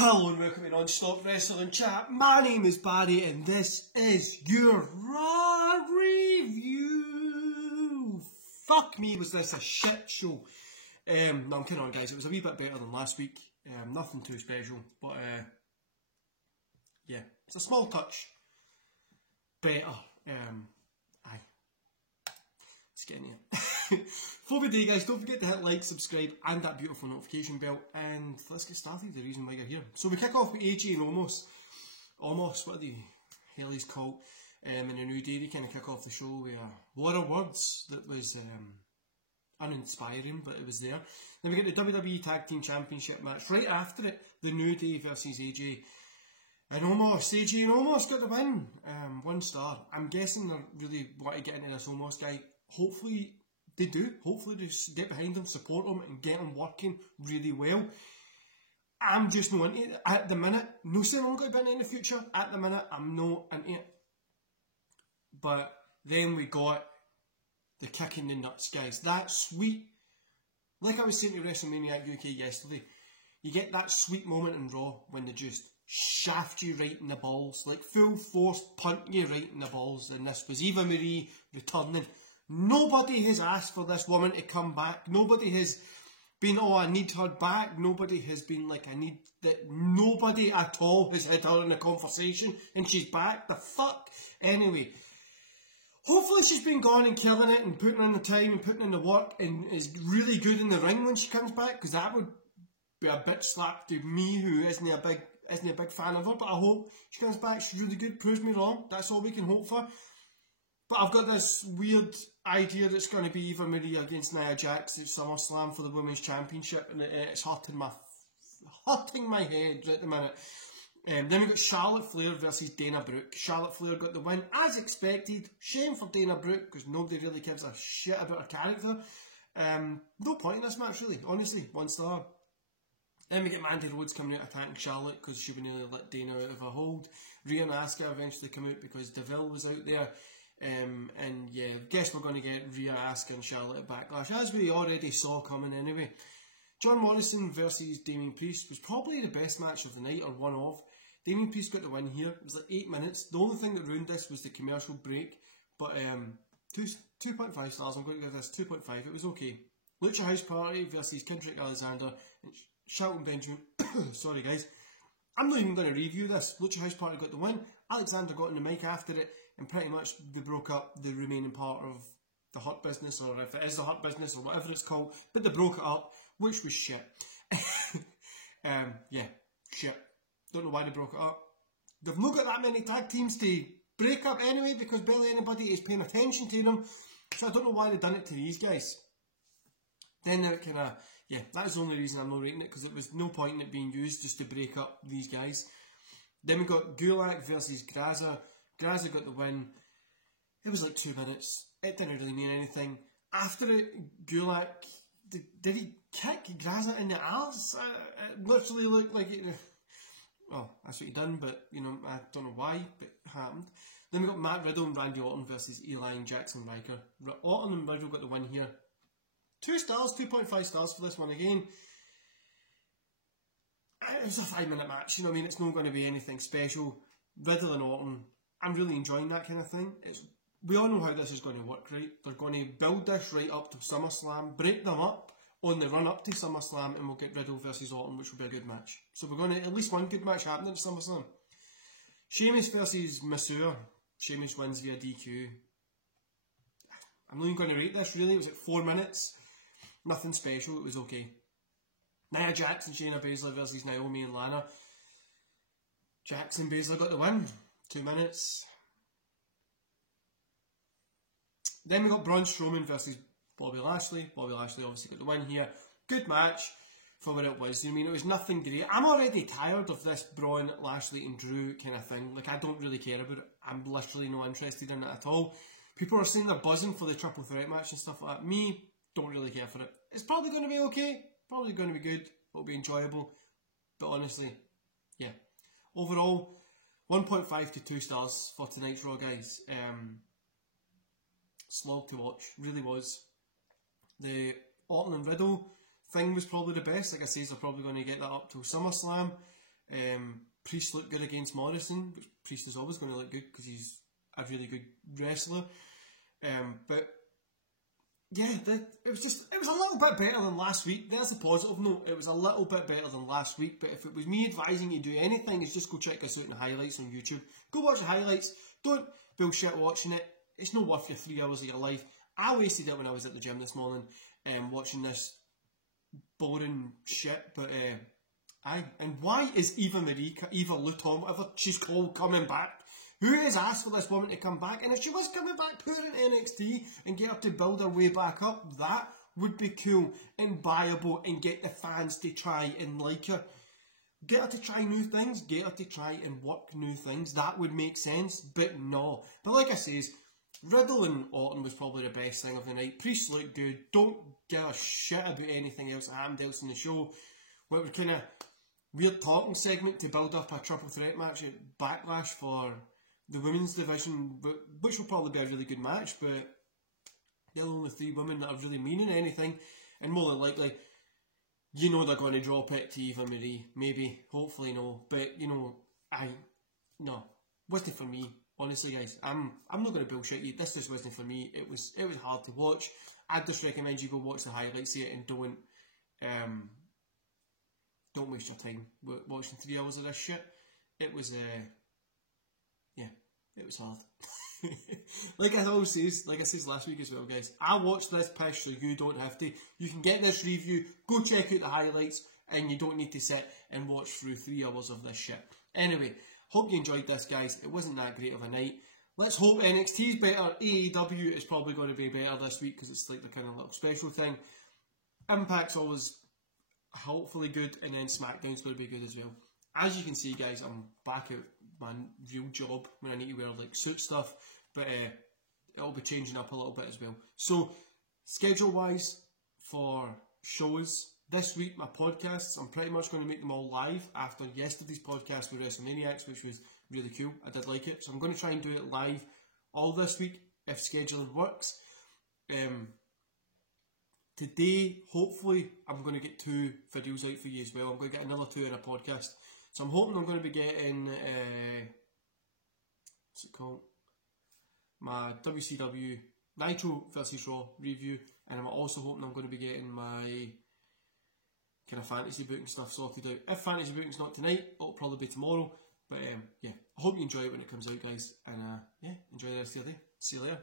Hello and welcome to Non-Stop Wrestling Chat. My name is Barry and this is your Raw review. Fuck me, was this a shit show? No, I'm kidding on guys, it was a wee bit better than last week. Nothing too special, but yeah, it's a small touch better. Aye. Let's get in here. Before we do guys, don't forget to hit like, subscribe and that beautiful notification bell, and let's get started, the reason why you're here. So we kick off with AJ and Omos, what the hell he's called, in a New Day. They kind of kick off the show with a lot of words that was uninspiring, but it was there. Then we get the WWE Tag Team Championship match. Right after it, the New Day versus AJ and Omos. AJ and Omos got the win. 1 star. I'm guessing they really want to get into this Omos guy. Hopefully they do. Hopefully they get behind him, support him and get him working really well. I'm just not into it at the minute. No saying I'm going to be into it in the future. At the minute, I'm not into it. But then we got the kick in the nuts, guys. That sweet, like I was saying to WrestleMania UK yesterday, you get that sweet moment in Raw when they just shaft you right in the balls, like full force punt you right in the balls. And this was Eva Marie returning. Nobody has asked for this woman to come back. Nobody has been, oh, I need her back. Nobody has been like, I need that. Nobody at all has had her in a conversation and she's back. The fuck? Anyway, hopefully she's been gone and killing it and putting in the time and putting in the work and is really good in the ring when she comes back, because that would be a bitch slap to me who isn't a big fan of her. But I hope she comes back. She's really good. Proves me wrong. That's all we can hope for. But I've got this weird idea that's going to be Eva Marie against Nia Jax at SummerSlam for the Women's Championship, and it's hurting my head right at the minute. Then we got Charlotte Flair versus Dana Brooke. Charlotte Flair got the win, as expected. Shame for Dana Brooke, because nobody really gives a shit about her character. No point in this match, really. Honestly, 1 star. Then we get Mandy Rhodes coming out attacking Charlotte because she would nearly let Dana out of her hold. Rhea and Asuka eventually come out because Deville was out there. And yeah, I guess we're going to get Rhea, Asuka and Charlotte at Backlash, as we already saw coming anyway. John Morrison versus Damien Priest was probably the best match of the night, or one of. Damien Priest got the win here. It was like 8 minutes. The only thing that ruined this was the commercial break. But 2.5 stars. I'm going to give this 2.5. It was okay. Lucha House Party versus Kendrick Alexander and Shelton Benjamin. Sorry guys. I'm not even going to review this. Lucha House Party got the win. Alexander got on the mic after it, and pretty much they broke up the remaining part of the Hurt Business, or if it is the Hurt Business, or whatever it's called. But they broke it up, which was shit. Yeah, shit. Don't know why they broke it up. They've not got that many tag teams to break up anyway, because barely anybody is paying attention to them. So I don't know why they've done it to these guys. Then it kind of, yeah, that is the only reason I'm not rating it, because it was no point in it being used just to break up these guys. Then we got Gulak versus Graza. Graza got the win. It was like 2 minutes. It didn't really mean anything. After it, Gulak, did he kick Graza in the ass? It literally looked like it. Well, that's what he done, but you know, I don't know why, but it happened. Then we got Matt Riddle and Randy Orton versus Eli and Jackson Ryker. Orton and Riddle got the win here. 2 stars, 2.5 stars for this one again. It was a 5-minute match, you know what I mean? It's not going to be anything special. Riddle and Orton, I'm really enjoying that kind of thing. We all know how this is going to work, right? They're going to build this right up to SummerSlam, break them up on the run up to SummerSlam, and we'll get Riddle versus Orton, which will be a good match. So we're going to at least one good match happening at SummerSlam. Sheamus versus Mansoor. Sheamus wins via DQ. I'm not even going to rate this really. It was at 4 minutes. Nothing special. It was okay. Nia Jax and Shayna Baszler versus Naomi and Lana. Jax and Baszler got the win. 2 minutes. Then we got Braun Strowman versus Bobby Lashley. Bobby Lashley obviously got the win here. Good match for what it was. I mean, it was nothing great. I'm already tired of this Braun, Lashley and Drew kind of thing. Like, I don't really care about it. I'm literally not interested in it at all. People are saying they're buzzing for the triple threat match and stuff like that. Me, don't really care for it. It's probably going to be okay. Probably going to be good. It'll be enjoyable. But honestly, yeah. Overall, 1.5 to 2 stars for tonight's Raw, guys. Slog to watch. Really was. The Orton and Riddle thing was probably the best. Like I say, they're probably going to get that up till SummerSlam. Priest looked good against Morrison, which Priest is always going to look good because he's a really good wrestler. But yeah, it was a little bit better than last week. There's a positive note. It was a little bit better than last week. But if it was me advising you to do anything, is just go check us out in the highlights on YouTube. Go watch the highlights. Don't bullshit watching it. It's not worth your 3 hours of your life. I wasted it when I was at the gym this morning, watching this boring shit. But and why is Eva Luton, whatever she's called, coming back? Who has asked for this woman to come back? And if she was coming back, put her in NXT and get her to build her way back up. That would be cool and viable and get the fans to try and like her. Get her to try new things. Get her to try and work new things. That would make sense, but no. But like I says, Riddle and Orton was probably the best thing of the night. Priest looked good. Don't give a shit about anything else that happened else in the show. What were kind of weird talking segment to build up a triple threat match at Backlash for the women's division, which will probably be a really good match, but they're only 3 women that are really meaning anything, and more than likely, you know they're going to drop it to Eva Marie. Maybe, hopefully no, but you know, no, wasn't for me. Honestly, guys, I'm not going to bullshit you. This just wasn't for me. It was hard to watch. I'd just recommend you go watch the highlights, see it, and don't waste your time watching 3 hours of this shit. It was yeah, it was hard. like I said last week as well, guys, I watched this piss so you don't have to. You can get this review, go check out the highlights, and you don't need to sit and watch through 3 hours of this shit. Anyway, hope you enjoyed this, guys. It wasn't that great of a night. Let's hope NXT is better. AEW is probably going to be better this week because it's like the kind of little special thing. Impact's always hopefully good, and then SmackDown's going to be good as well. As you can see, guys, I'm back at my real job when I need to wear like suit stuff, but it'll be changing up a little bit as well. So, schedule wise for shows this week, my podcasts, I'm pretty much going to make them all live after yesterday's podcast with WrestleManiacs, which was really cool. I did like it, so I'm going to try and do it live all this week if scheduling works. Today, hopefully, I'm going to get 2 videos out for you as well. I'm going to get another 2 in a podcast. So I'm hoping I'm going to be getting, what's it called? My WCW Nitro vs Raw review. And I'm also hoping I'm going to be getting my kind of fantasy booking stuff sorted out. If fantasy booking's not tonight, it'll probably be tomorrow. But yeah, I hope you enjoy it when it comes out, guys. And yeah, enjoy the rest of your day. See you later.